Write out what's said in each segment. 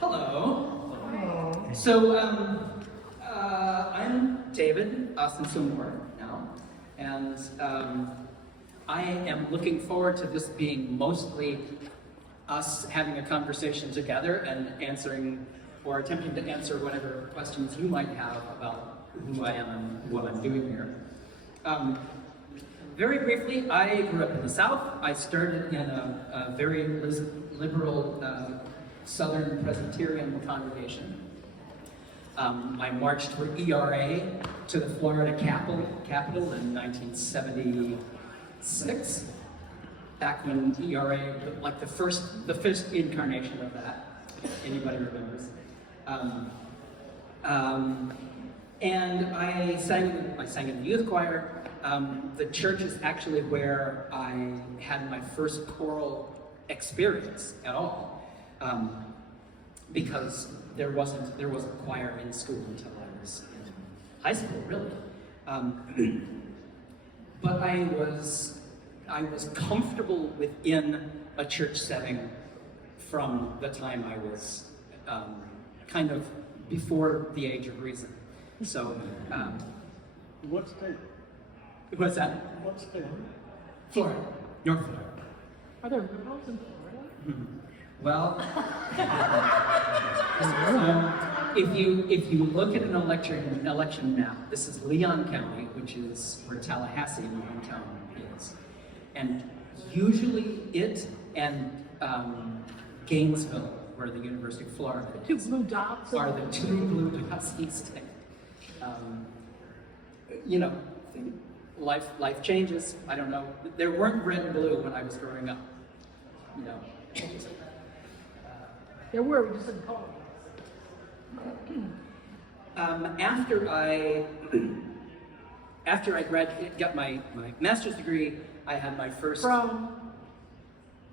Hello. Hello. So, I'm David, Osentso now, and I am looking forward to this being mostly us having a conversation together and answering or attempting to answer whatever questions you might have about who I am and what I'm doing here. Very briefly, I grew up in the South. I started in a very liberal Southern Presbyterian congregation. I marched for ERA to the Florida Capitol in 1976, back when ERA, like the first incarnation of that, if anybody remembers. And I sang in the youth choir. The church is actually where I had my first choral experience at all. Because there wasn't a choir in school until I was in high school, really. But I was comfortable within a church setting from the time I was kind of before the age of reason. So, What state? what's that? What state? Florida, North Florida. Are there liberals in Florida? Well, if you look at an election map, this is Leon County, which is where Tallahassee, my hometown, is, and usually it and Gainesville, where the University of Florida Two is, blue dots. are the two blue dots in state. You know, life changes. I don't know. There weren't red and blue when I was growing up. You know. There were, we just didn't call them. After I got my master's degree, I had my first. From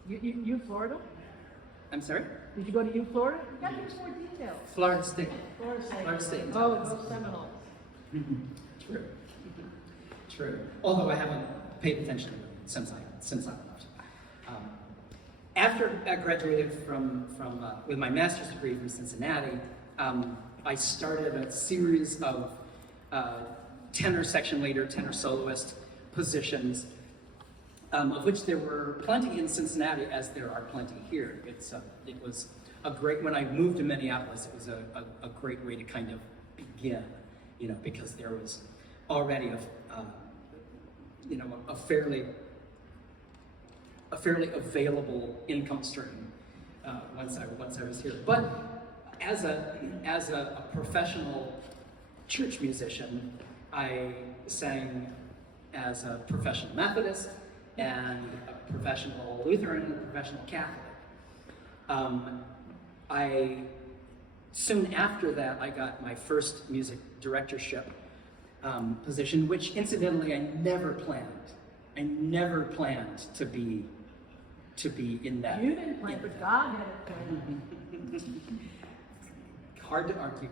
U Florida? I'm sorry? Did you go to U Florida? You got to give us more details. Florida State. Florida State. State. Oh, those Seminoles. True. True. Although I haven't paid attention to them since I left. After I graduated from with my master's degree from Cincinnati, I started a series of tenor section leader, tenor soloist positions, of which there were plenty in Cincinnati, as there are plenty here. It was a great, when I moved to Minneapolis, it was a great way to kind of begin, you know, because there was already a fairly available income stream once I was here. But as a professional church musician, I sang as a professional Methodist and a professional Lutheran and a professional Catholic. Soon after that, I got my first music directorship position, which incidentally I never planned. I never planned to be in that. You didn't plan, but God had it planned. Hard to argue.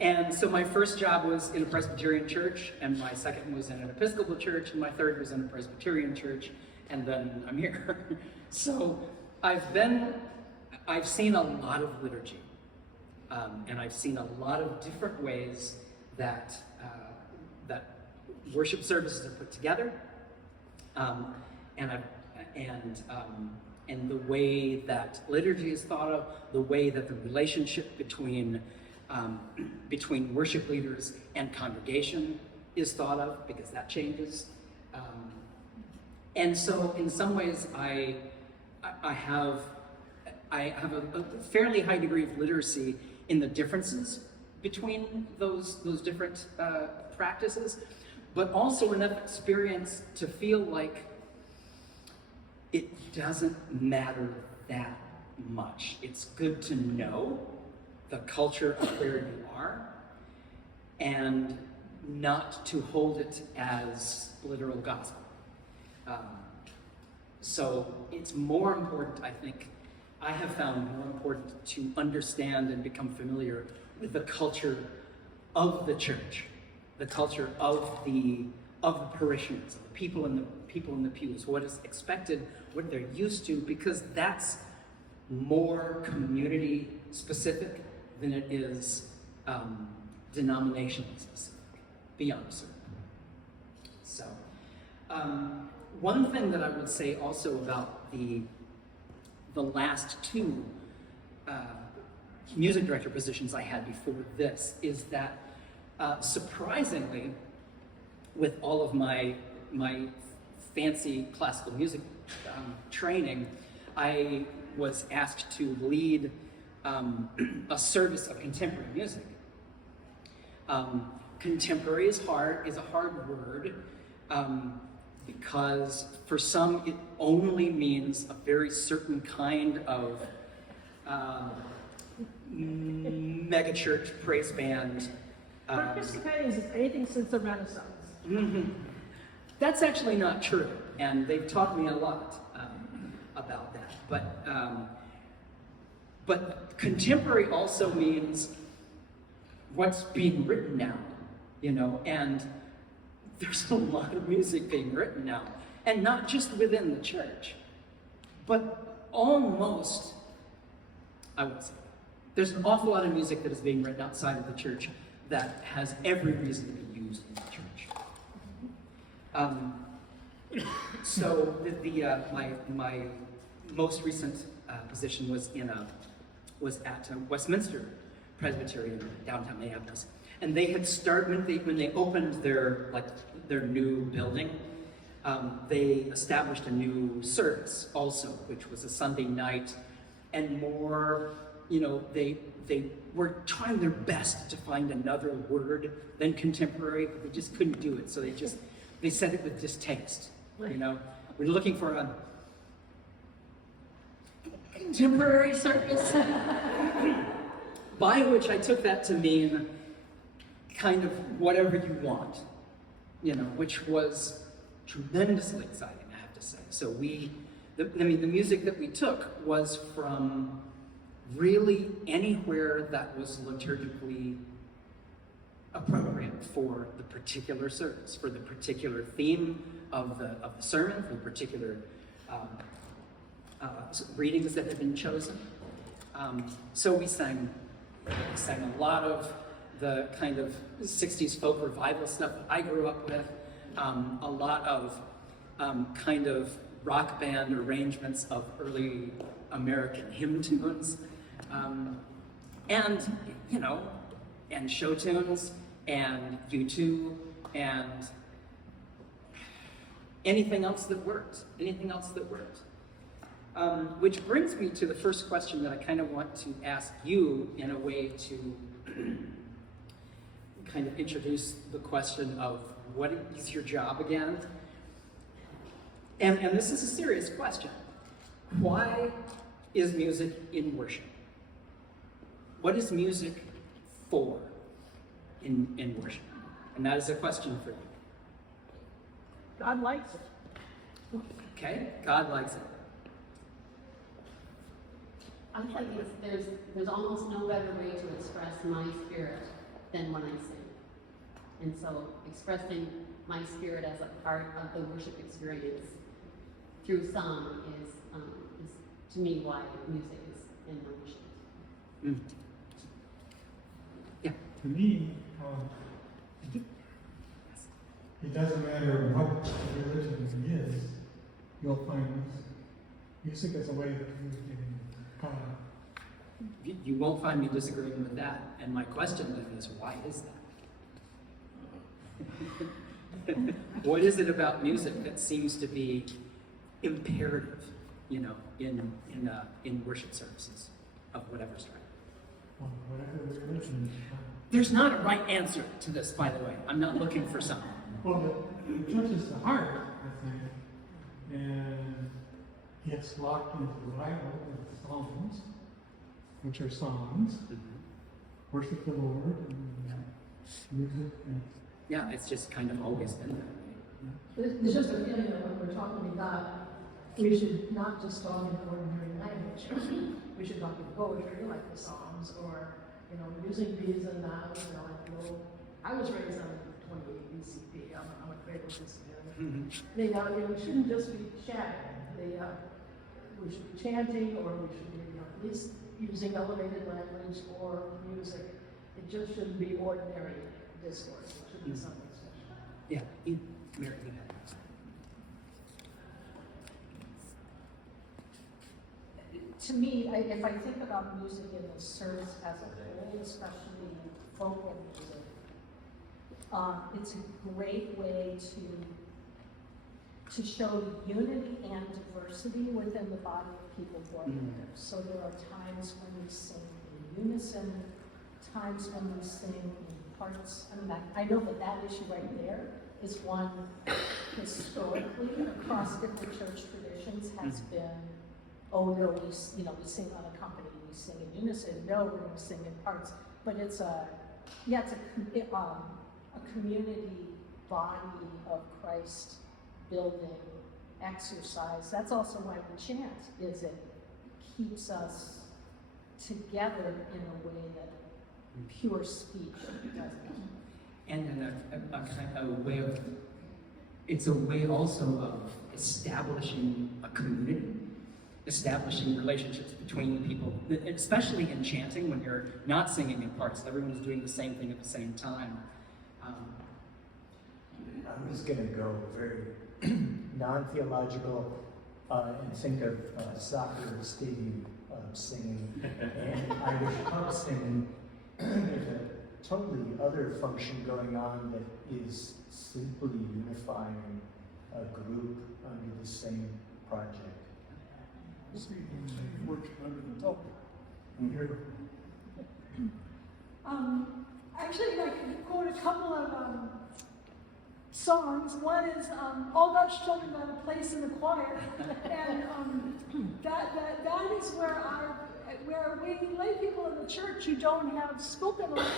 And so my first job was in a Presbyterian church, and my second was in an Episcopal church, and my third was in a Presbyterian church, and then I'm here. So I've seen a lot of liturgy, and I've seen a lot of different ways that worship services are put together, and the way that liturgy is thought of, the way that the relationship between worship leaders and congregation is thought of, because that changes. And so, in some ways, I have a fairly high degree of literacy in the differences between those different practices, but also enough experience to feel like it doesn't matter that much. It's good to know the culture of where you are and not to hold it as literal gospel. So it's more important, I think, I have found more important to understand and become familiar with the culture of the church, the culture of the of the parishioners, the people in the pews, what is expected, what they're used to, because that's more community specific than it is denominational specific, beyond a certain point. So, one thing that I would say also about the last two music director positions I had before this is that surprisingly, with all of my fancy classical music training, I was asked to lead a service of contemporary music. Contemporary is a hard word, because for some it only means a very certain kind of megachurch praise band. Episcopalian is anything since the Renaissance. That's actually not true, and they've taught me a lot about that. But contemporary also means what's being written now, and there's a lot of music being written now, and not just within the church, but almost, I would say, there's an awful lot of music that is being written outside of the church that has every reason to be used in the church. So my most recent position was at Westminster Presbyterian in downtown Minneapolis, and they had started when they opened their new building. They established a new service also, which was a Sunday night, and more. They were trying their best to find another word than contemporary, but they just couldn't do it. So they said it with distaste. We're looking for a contemporary service, by which I took that to mean kind of whatever you want, which was tremendously exciting, I have to say. So the music that we took was from really anywhere that was liturgically appropriate for the particular service, for the particular theme of the sermon, for the particular readings that had been chosen. So we sang a lot of the kind of 60s folk revival stuff that I grew up with, a lot of kind of rock band arrangements of early American hymn tunes, and show tunes, and U2, and anything else that worked. Which brings me to the first question that I kind of want to ask you in a way to kind of introduce the question of what is your job again? And this is a serious question. Why is music in worship? What is music for in worship? And that is a question for you. God likes it. Okay, God likes it. I think there's almost no better way to express my spirit than when I sing. And so expressing my spirit as a part of the worship experience through song is to me why music is in the worship. Mm. Yeah. To me, it doesn't matter what religion it is, you'll find music. Music is a way of communicating with God. You won't find me disagreeing with that. And my question then is, why is that? What is it about music that seems to be imperative, in worship services of whatever stripe? Well, whatever religion. There's not a right answer to this, by the way. I'm not looking for something. Well, the church is the heart, I think, and it's locked into the Bible with psalms, which are songs, worship the Lord, and music. And Yeah, it's just kind of always been there. There's just a feeling that when we're talking to God, we should not just talk in ordinary language. We should talk in poetry, like the Psalms, or using these and that. I was raised on 28 BCP. I don't know how much great this is. Mhm. We shouldn't just be chatting. We should be chanting, or we should be at least using elevated language or music. It just shouldn't be ordinary discourse. It should be something special. Yeah, Mary, go ahead. To me, if I think about music in the service as a whole, especially vocal music, it's a great way to show unity and diversity within the body of people who are there. So there are times when we sing in unison, times when we sing in parts. I mean, I know that issue right there is one historically across different church traditions has been, oh no, we sing unaccompanied, we sing in unison. No, we're going to sing in parts. But it's a community body of Christ building exercise. That's also why we chant, is it keeps us together in a way that pure speech doesn't. And in a kind of way of, it's a way also of establishing a community, establishing relationships between people, especially in chanting when you're not singing in parts. Everyone's doing the same thing at the same time. I'm just going to go very non-theological and think of soccer stadium singing and Irish pub singing. There's a totally other function going on that is simply unifying a group under the same project. Actually, I could quote a couple of songs. One is "All God's Children Got a Place in the Choir," and that is where we lay people in the church who don't have spoken lines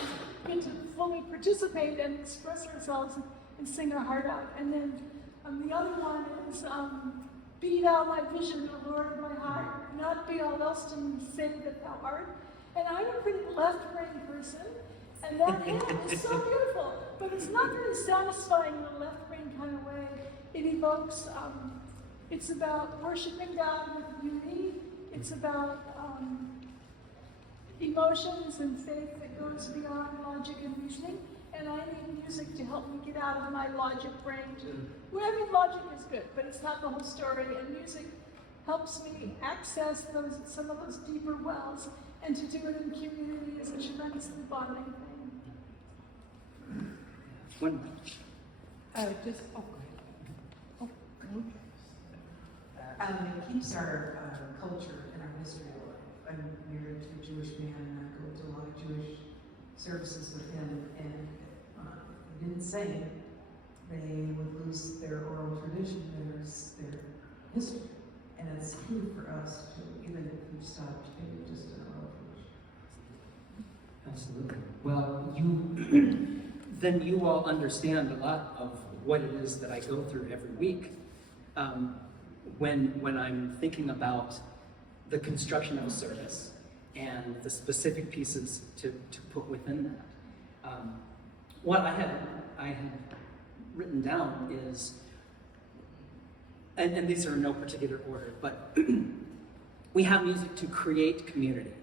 get to fully participate and express ourselves and sing our heart out. And then the other one is "Be Thou my vision, O Lord of my heart, not be all else to me, save that Thou art." And I'm a pretty left-brain person, and that hymn is so beautiful, but it's not very satisfying in a left-brain kind of way. It evokes, it's about worshiping God with beauty. It's about emotions and faith that goes beyond logic and reasoning. And I need music to help me get out of my logic brain. Well, I mean, logic is good, but it's not the whole story. And music helps me access some of those deeper wells, and to do it in community is a tremendously bonding thing. One. It keeps our culture and our history alive. I'm married to a Jewish man, and I go to a lot of Jewish services with him, and if he didn't sing, they would lose their oral tradition, their history. And it's key for us to, even if we stopped being just an oral tradition. Absolutely. Well, then you all understand a lot of what it is that I go through every week when I'm thinking about the construction of a service and the specific pieces to put within that. What I had written down is, and these are in no particular order, but we have music to create community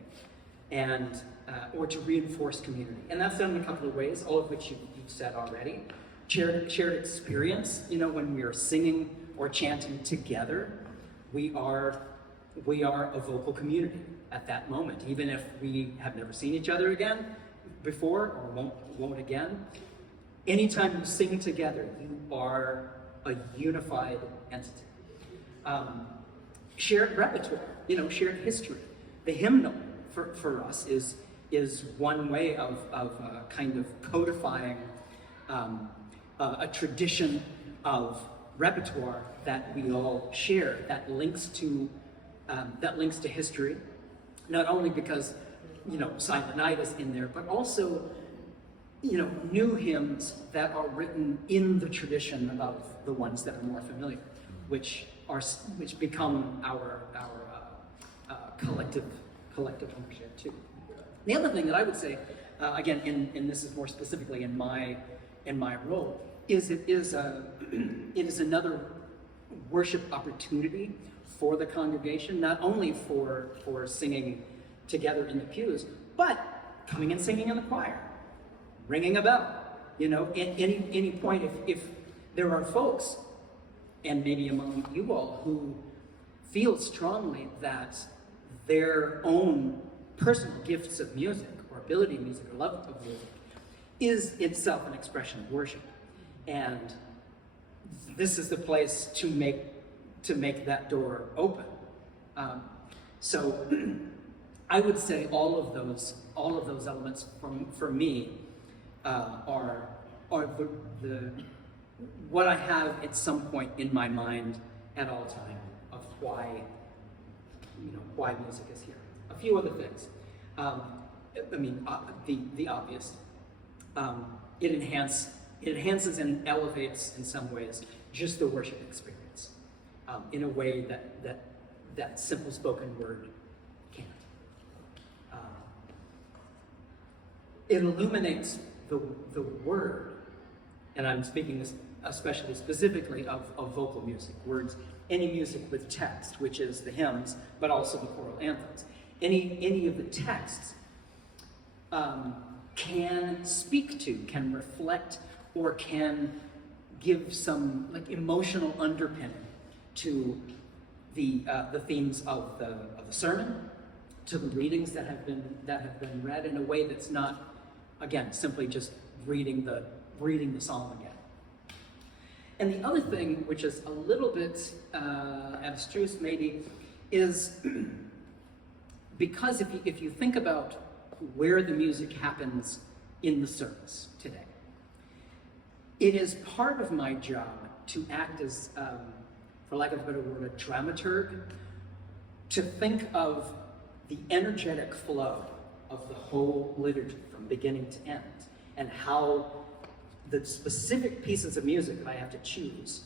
and or to reinforce community. And that's done in a couple of ways, all of which you've said already. Shared experience, when we are singing or chanting together, we are a vocal community at that moment, even if we have never seen each other again before or won't again. Anytime you sing together, you are a unified entity. Shared repertoire, shared history. The hymnal for us is one way of kind of codifying a tradition of repertoire that we all share that links to history, not only because Silent Night is in there, but also new hymns that are written in the tradition of the ones that are more familiar, which become our collective ownership too. The other thing that I would say, again, and this is more specifically in my in my role is it is another worship opportunity for the congregation, not only for singing together in the pews, but coming and singing in the choir, ringing a bell. You know, at any point, if there are folks, and maybe among you all, who feel strongly that their own personal gifts of music, or ability of music, or love of music, is itself an expression of worship. And this is the place to make that door open. So I would say all of those elements for me are the what I have at some point in my mind at all time of why music is here. A few other things. The obvious. It enhances and elevates in some ways just the worship experience in a way that simple spoken word can't. It illuminates the word, and I'm speaking especially specifically of vocal music, words, any music with text, which is the hymns, but also the choral anthems. Any of the texts can speak to, can reflect, or can give some like emotional underpinning to the themes of the sermon, to the readings that have been read in a way that's not, again, simply just reading the psalm again. And the other thing, which is a little bit abstruse maybe, is because if you think about where the music happens in the service today, it is part of my job to act as, for lack of a better word, a dramaturg, to think of the energetic flow of the whole liturgy from beginning to end, and how the specific pieces of music that I have to choose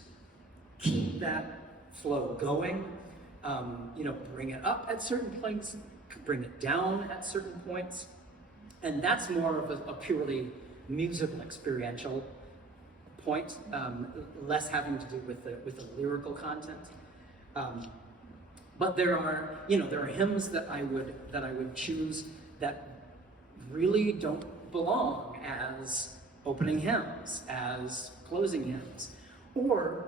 keep that flow going, bring it up at certain points, bring it down at certain points, and that's more of a purely musical experiential point, less having to do with the lyrical content. But there are hymns that I would choose that really don't belong as opening hymns, as closing hymns, or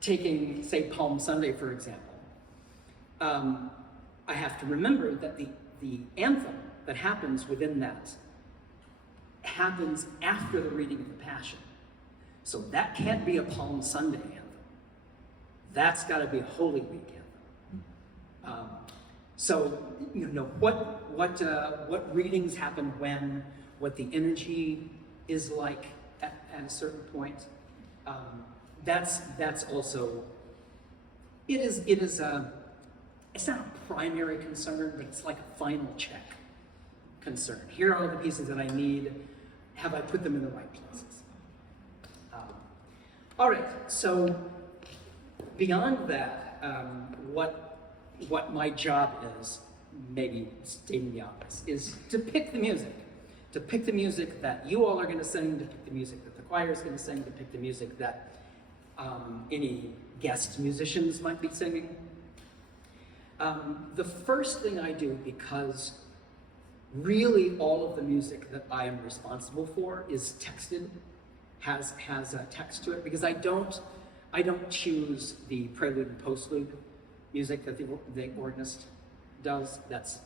taking, say, Palm Sunday, for example. I have to remember that the anthem that happens within that happens after the reading of the Passion. So that can't be a Palm Sunday anthem. That's got to be a Holy Week anthem. So what readings happen when, what the energy is like at a certain point. That's also, it's not a primary concern, but it's like a final check concern. Here are all the pieces that I need. Have I put them in the right places? All right, so beyond that, what my job is, maybe stating the obvious, is to pick the music. To pick the music that you all are going to sing, to pick the music that the choir is going to sing, to pick the music that any guest musicians might be singing. The first thing I do, because really all of the music that I am responsible for is texted, has a text to it, because I don't choose the prelude and postlude music that the organist does. That's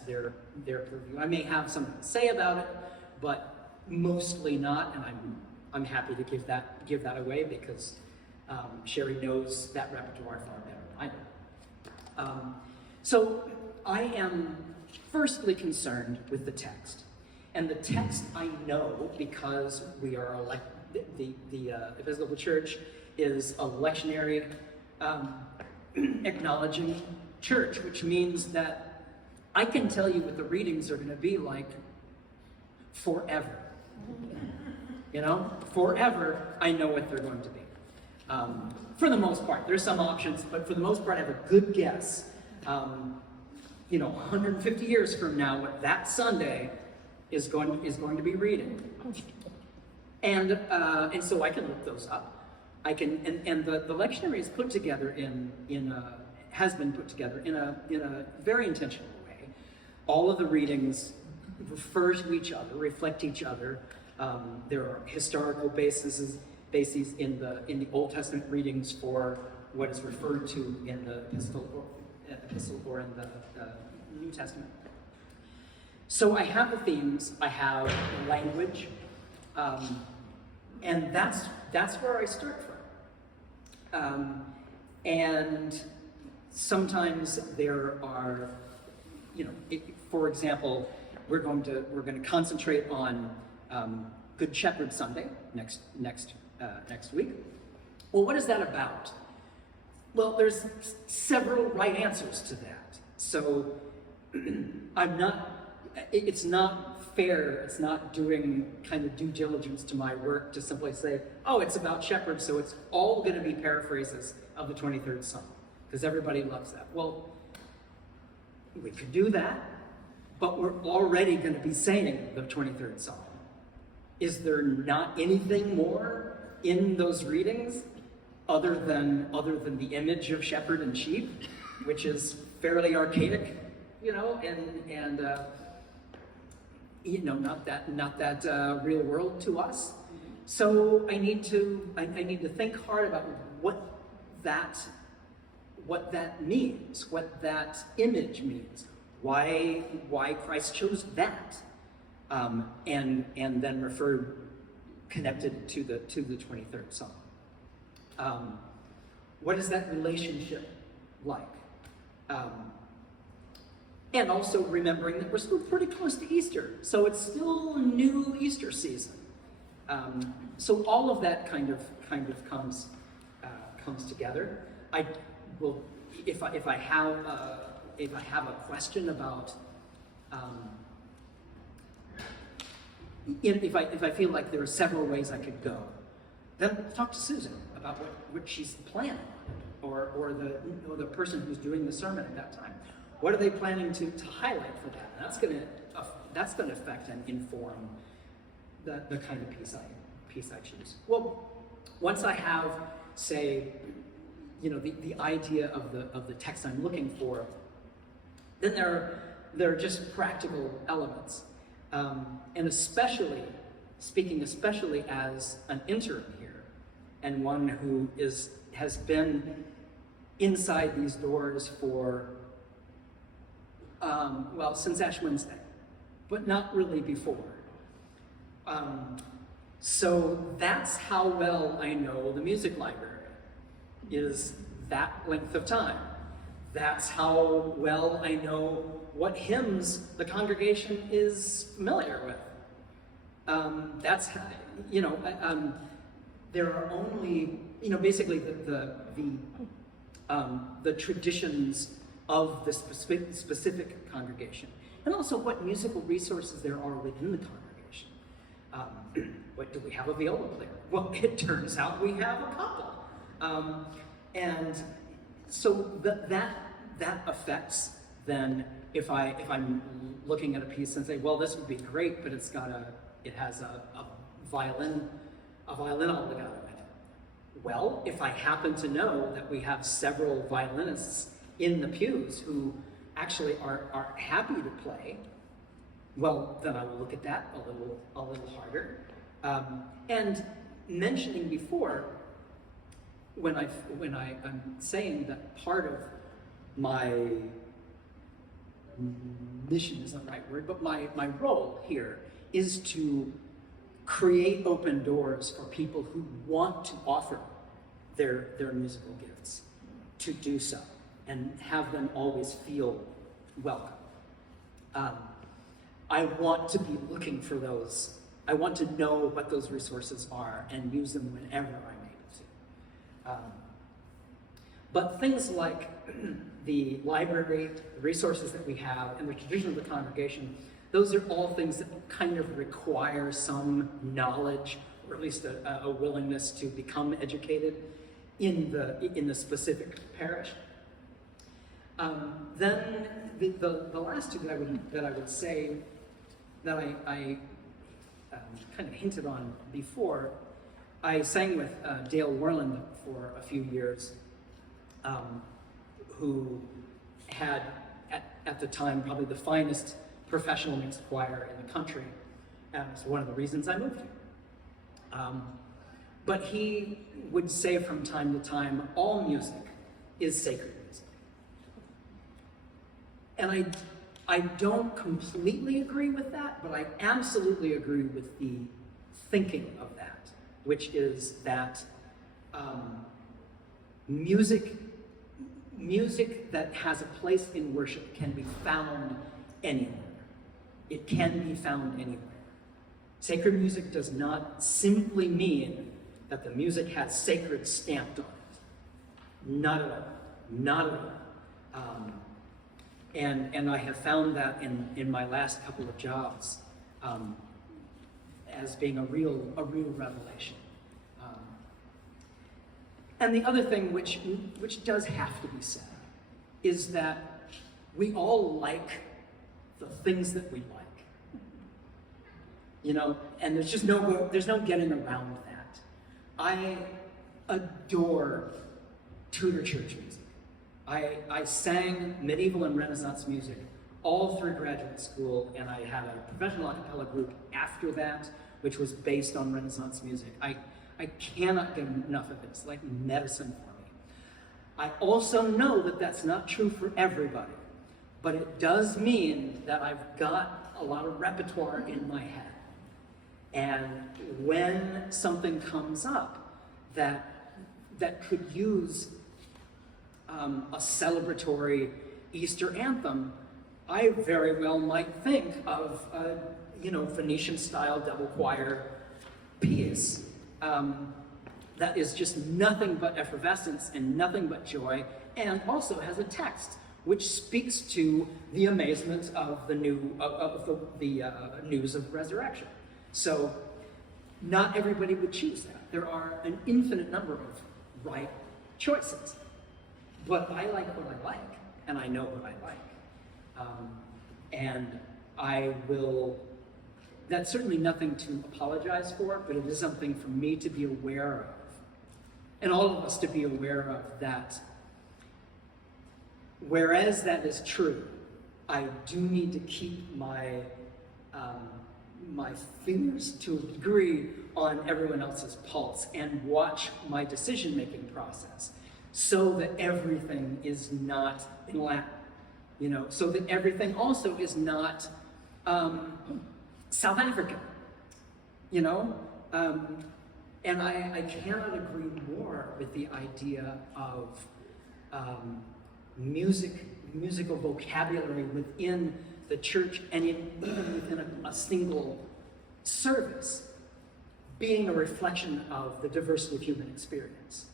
their purview. I may have something to say about it, but mostly not, and I'm happy to give that away, because Sherry knows that repertoire far better than I do. So I am firstly concerned with the text, and the text I know because we are the Episcopal Church is a lectionary acknowledging church, which means that I can tell you what the readings are going to be like forever. Forever, I know what they're going to be. For the most part, there's some options, but for the most part, I have a good guess. 150 years from now, what that Sunday is going to be reading. And so I can look those up. I can, and the lectionary is put together has been put together in a very intentional way. All of the readings refer to each other, reflect each other. There are historical bases in the Old Testament readings for what is referred to in the epistle or in the New Testament. So I have the themes, I have the language, and that's where I start from. And sometimes there are, for example, we're going to concentrate on Good Shepherd Sunday next week. Well, what is that about? Well, there's several right answers to that. So it's not fair, it's not doing kind of due diligence to my work to simply say, oh, it's about shepherds, so it's all going to be paraphrases of the 23rd Psalm, because everybody loves that. Well, we could do that, but we're already going to be saying the 23rd Psalm. Is there not anything more in those readings other than the image of shepherd and sheep, which is fairly archaic, and not that real world to us. So I need to think hard about what that means, what that image means, why Christ chose that, and then connected to the 23rd Psalm. What is that relationship like? And also remembering that we're still pretty close to Easter, so it's still a new Easter season. So all of that kind of comes together. I will, if I have a question about, if I feel like there are several ways I could go, then talk to Susan about what she's planning, or the person who's doing the sermon at that time. What are they planning to highlight for that? And that's going to affect and inform the kind of piece I choose. Well, once I have, say, the idea of the text I'm looking for, then there are just practical elements, and especially as an interim here, and one who has been inside these doors for since Ash Wednesday, but not really before. So that's how well I know the music library, is that length of time. That's how well I know what hymns the congregation is familiar with. That's how, there are only, basically the traditions of the specific congregation, and also what musical resources there are within the congregation. What do we have a viola player? Well, it turns out we have a couple, and so that affects then if I'm looking at a piece and say, well, this would be great, but it has a violin altogether in it. Well, if I happen to know that we have several violinists in the pews who actually are happy to play, well, then I will look at that a little harder. And mentioning before, when I'm saying that part of my mission isn't the right word, but my role here is to create open doors for people who want to offer their musical gifts to do so, and have them always feel welcome. I want to be looking for those. I want to know what those resources are and use them whenever I'm able to. But things like the library, the resources that we have, and the tradition of the congregation, those are all things that kind of require some knowledge, or at least a willingness to become educated in the specific parish. Then the last two that I would say that I kind of hinted on before. I sang with Dale Worland for a few years, who had, at the time, probably the finest professional mixed choir in the country. And it's one of the reasons I moved here. But he would say from time to time, all music is sacred music. And I don't completely agree with that, but I absolutely agree with the thinking of that, which is that music that has a place in worship can be found anywhere. It can be found anywhere. Sacred music does not simply mean that the music has sacred stamped on it. Not at all. Not at all. And I have found that in my last couple of jobs as being a real revelation. And the other thing which does have to be said is that we all like the things that we like. You know, and there's no getting around that. I adore Tudor church music. I sang medieval and Renaissance music all through graduate school, and I had a professional a cappella group after that, which was based on Renaissance music. I cannot get enough of it. It's like medicine for me. I also know that that's not true for everybody, but it does mean that I've got a lot of repertoire in my head. And when something comes up that could use a celebratory Easter anthem, I very well might think of a Venetian-style double choir piece that is just nothing but effervescence and nothing but joy, and also has a text which speaks to the amazement of the news of resurrection. So not everybody would choose that. There are an infinite number of right choices. But I like what I like, and I know what I like. And I will, that's certainly nothing to apologize for, but it is something for me to be aware of. And all of us to be aware of that. Whereas that is true, I do need to keep my fingers to a degree on everyone else's pulse and watch my decision-making process so that everything is not in Latin, so that everything also is not South African, and I cannot agree more with the idea of musical vocabulary within the church and even within a single service being a reflection of the diversity of human experience.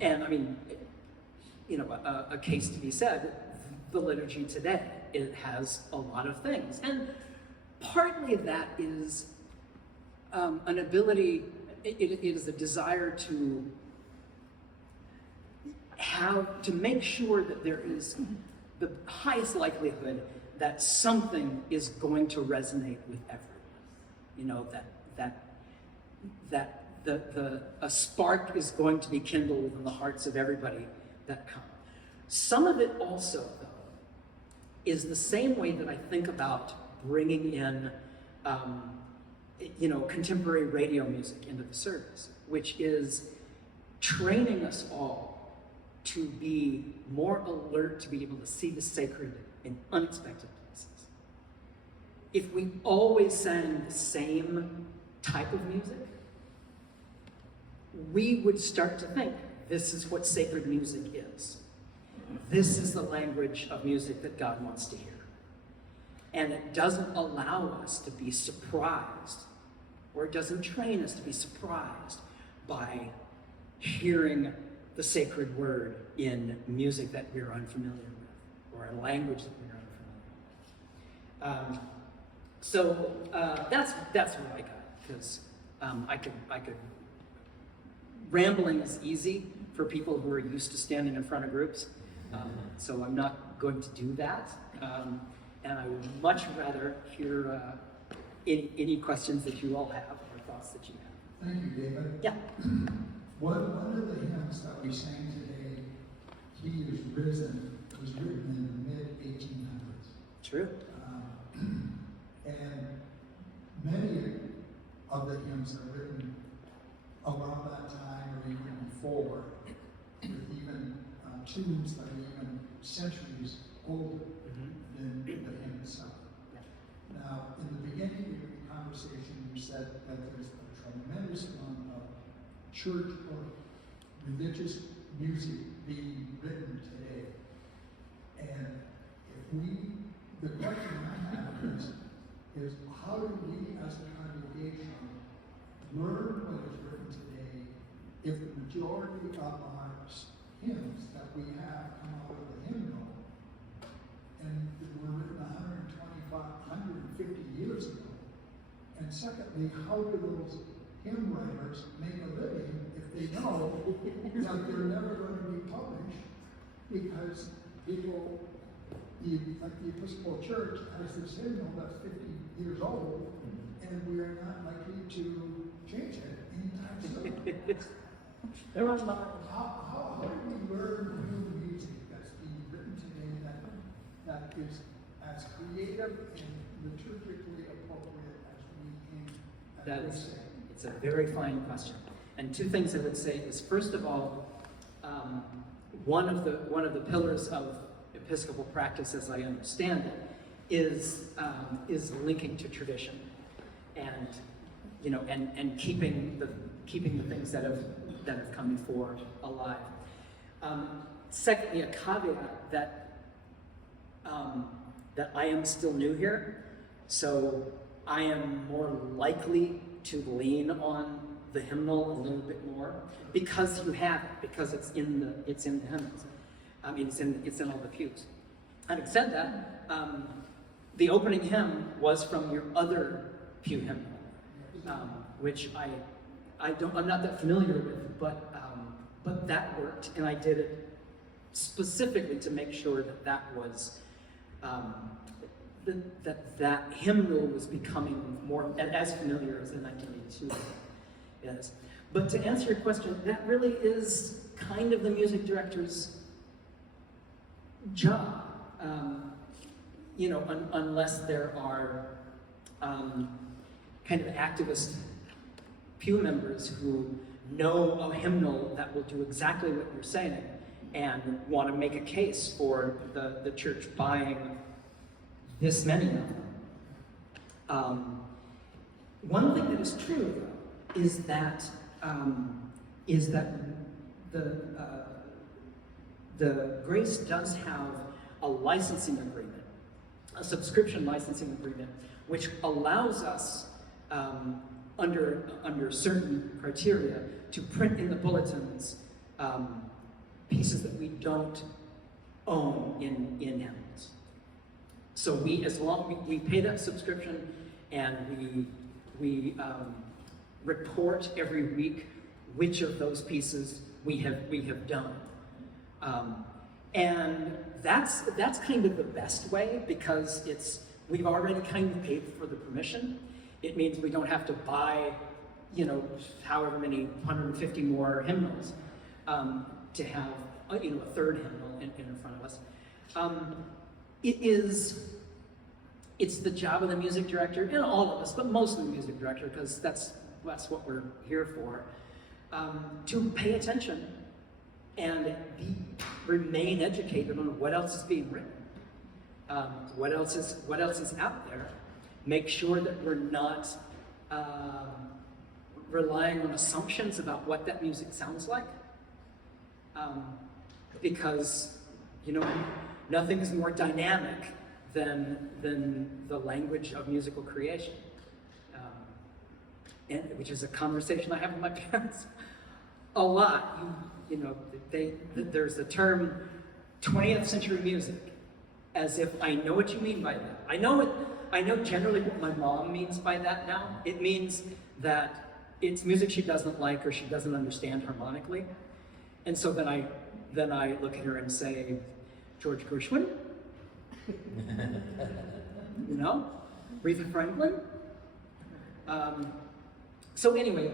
And I mean, a case to be said, the liturgy today, it has a lot of things. And partly that is an ability, it is a desire to make sure that there is the highest likelihood that something is going to resonate with everyone. That a spark is going to be kindled within the hearts of everybody that come. Some of it also, though, is the same way that I think about bringing in, contemporary radio music into the service, which is training us all to be more alert, to be able to see the sacred in unexpected places. If we always sang the same type of music, we would start to think, this is what sacred music is. This is the language of music that God wants to hear. And it doesn't allow us to be surprised, or it doesn't train us to be surprised by hearing the sacred word in music that we're unfamiliar with, or a language that we're unfamiliar with. So that's what I got, because I could. Rambling is easy for people who are used to standing in front of groups, so I'm not going to do that. and I would much rather hear any questions that you all have or thoughts that you have. Thank you, David. Yeah. One of the hymns that we sang today, He is Risen, was written in the mid-1800s. True. And many of the hymns are written around that time or even before, with even tunes that are even centuries older than the hymn itself. Now, in the beginning of your conversation, you said that there's a tremendous amount of church or religious music being written today. And the question I have is how do we as a congregation learn what is written today if the majority of our hymns that we have come out of the hymnal and were written 125, 150 years ago? And secondly, how do those hymn writers make a living if they know that they're never going to be published because people, like the Episcopal Church, has this hymnal that's 50 years old, and we are not likely to change it anytime soon. They're online. How do we learn new music that's being written today that is as creative and liturgically appropriate as we can? It's a very fine question. And two things I would say is, first of all, one of the pillars of Episcopal practice, as I understand it, is linking to tradition, and and keeping the things that have come before alive. Secondly, a caveat that I am still new here, so I am more likely to lean on the hymnal a little bit more because you have it, because it's in the hymnals. I mean, it's in all the pews. Having said that, the opening hymn was from your other pew hymnal, which I'm not that familiar with, but that worked, and I did it specifically to make sure that was that hymnal was becoming more as familiar as the 1982 is. But to answer your question, that really is kind of the music director's job, unless there are kind of activist pew members who know a hymnal that will do exactly what you're saying and want to make a case for the church buying this many of them. One thing that is true, though, is that the Grace does have a licensing agreement, a subscription licensing agreement, which allows us, under certain criteria, to print in the bulletins pieces that we don't own in hymnals. So we pay that subscription, and we report every week which of those pieces we have done. And that's kind of the best way, because we've already kind of paid for the permission. It means we don't have to buy, however many 150 more hymnals to have a third hymnal in front of us. It's the job of the music director, and all of us, but mostly the music director, because that's what we're here for, to pay attention and remain educated on what else is being written, what else is out there. Make sure that we're not relying on assumptions about what that music sounds like, because nothing is more dynamic than the language of musical creation, and which is a conversation I have with my parents a lot. There's the term 20th century music, as if I know what you mean by that. I know generally what my mom means by that now. It means that it's music she doesn't like or she doesn't understand harmonically. And so then I look at her and say, George Gershwin, You know, Aretha Franklin. So anyway,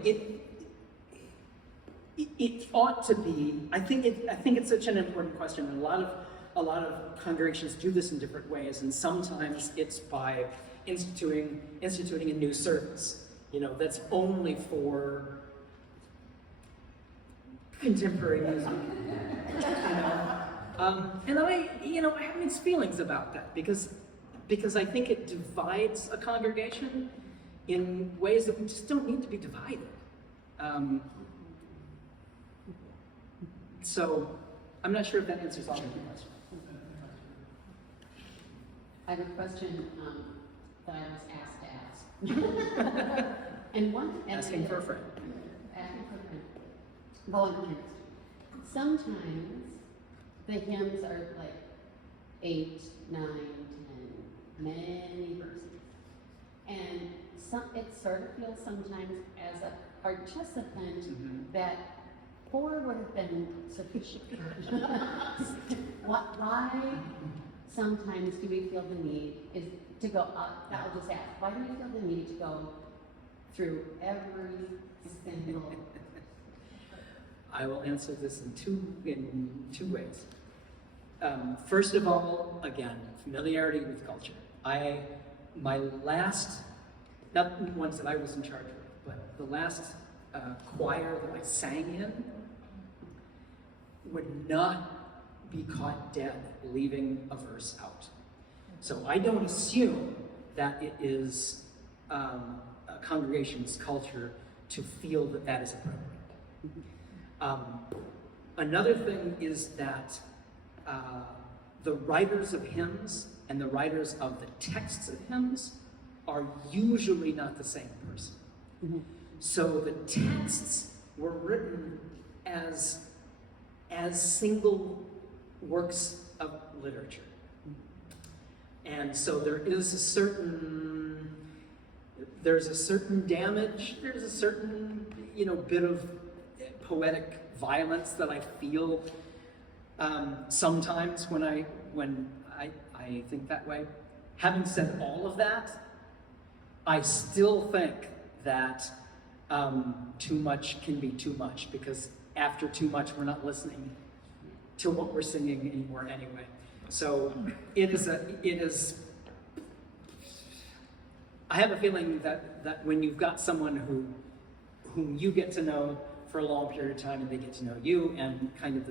it ought to be. I think it's such an important question, and a lot of congregations do this in different ways, and sometimes it's by instituting a new service. You know, that's only for contemporary music. And I have mixed feelings about that because I think it divides a congregation in ways that we just don't need to be divided. So I'm not sure if that answers all of your questions. I have a question that I was asked to ask. Asking for a friend. Asking for a friend. Volunteers. Sometimes the hymns are like 8, 9, 10, many verses. And it sort of feels sometimes as a participant that 4 would have been sufficient. Why sometimes do we feel the need is to go, I'll just ask, why do we feel the need to go through every single? I will answer this in two ways. First of all, again, familiarity with culture. My last, not the ones that I was in charge of, but the last choir that I sang in would not be caught dead leaving a verse out. So I don't assume that it is a congregation's culture to feel that that is appropriate. Another thing is that the writers of hymns and the writers of the texts of hymns are usually not the same person. So the texts were written as single works of literature. And so there's a certain damage, there's a certain, bit of poetic violence that I feel sometimes when I think that way. Having said all of that, I still think that too much can be too much, because after too much, we're not listening to what we're singing anymore anyway. So it is. I have a feeling that when you've got someone whom you get to know for a long period of time, and they get to know you, and kind of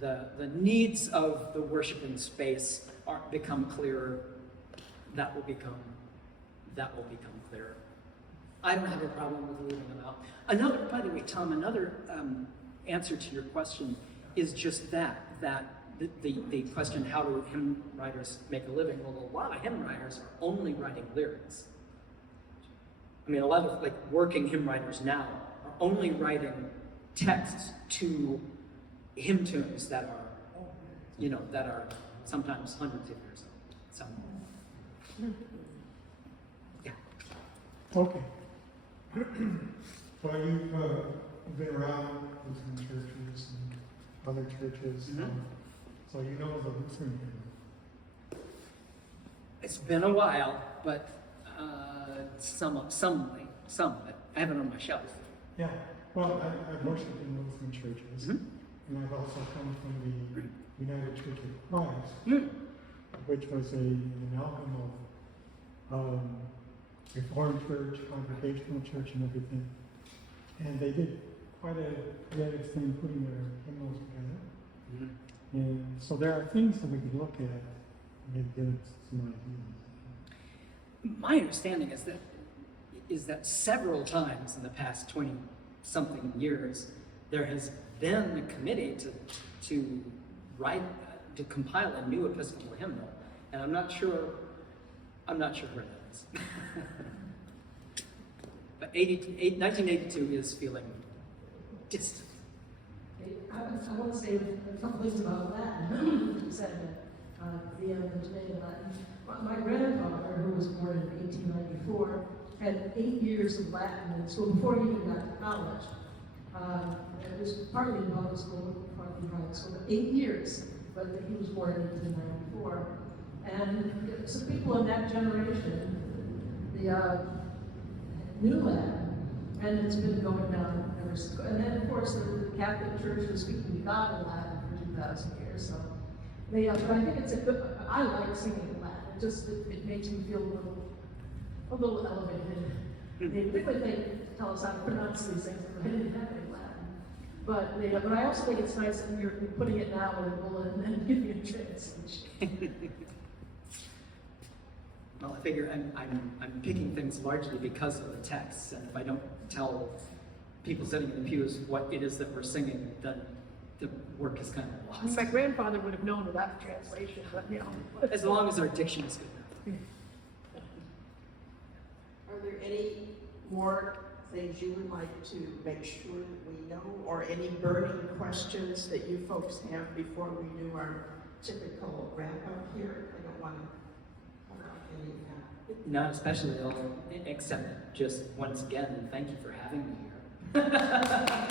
the needs of the worshiping space become clearer, that will become clearer. I don't have a problem with leaving them out. By the way, Tom, another answer to your question is just that the question, how do hymn writers make a living? Well, a lot of hymn writers are only writing lyrics. I mean, a lot of working hymn writers now are only writing texts to hymn tunes that are sometimes hundreds of years old. So, yeah. Okay. Well, you've been around Lutheran churches and other churches, so you know the Lutheran hymn. It's been a while, but some of it. I have it on my shelf. Yeah. Well, I've worshipped in Lutheran churches, and I've also come from the United Church of Christ, which was an amalgam of Reformed church, Congregational church, and everything. And they did quite a creative thing putting their hymnals together. And so there are things that we could look at and maybe give us some ideas. My understanding is that several times in the past 20-something years, there has been a committee to compile a new Episcopal hymnal, and I'm not sure where that is. But 1982 is feeling distant. I want to say a couple things about Latin. You said that the today Latin. My grandfather, who was born in 1894, had 8 years of Latin in school before he even got to college. It was partly in public school, partly in private school, but 8 years. But he was born in 1894. And some people in that generation, the knew Latin, and it's been going down ever since. And then, of course, the Catholic Church was speaking to God in Latin for 2,000 years. So, they, but I think it's a good. I like singing in Latin. It makes me feel a little elevated. They tell us how to pronounce these things, but I didn't have any Latin. But I also think it's nice that you're putting it now with a bulletin and giving a translation. Well, I figure I'm picking things largely because of the texts, and if I don't tell people sitting in the pews what it is that we're singing, then the work is kind of lost. My grandfather would have known without a translation, but you know. As long as our diction is good enough. Are there any more things you would like to make sure that we know, or any burning questions that you folks have before we do our typical wrap-up here? I don't want to cut off any of that. Not especially, except just once again, thank you for having me here.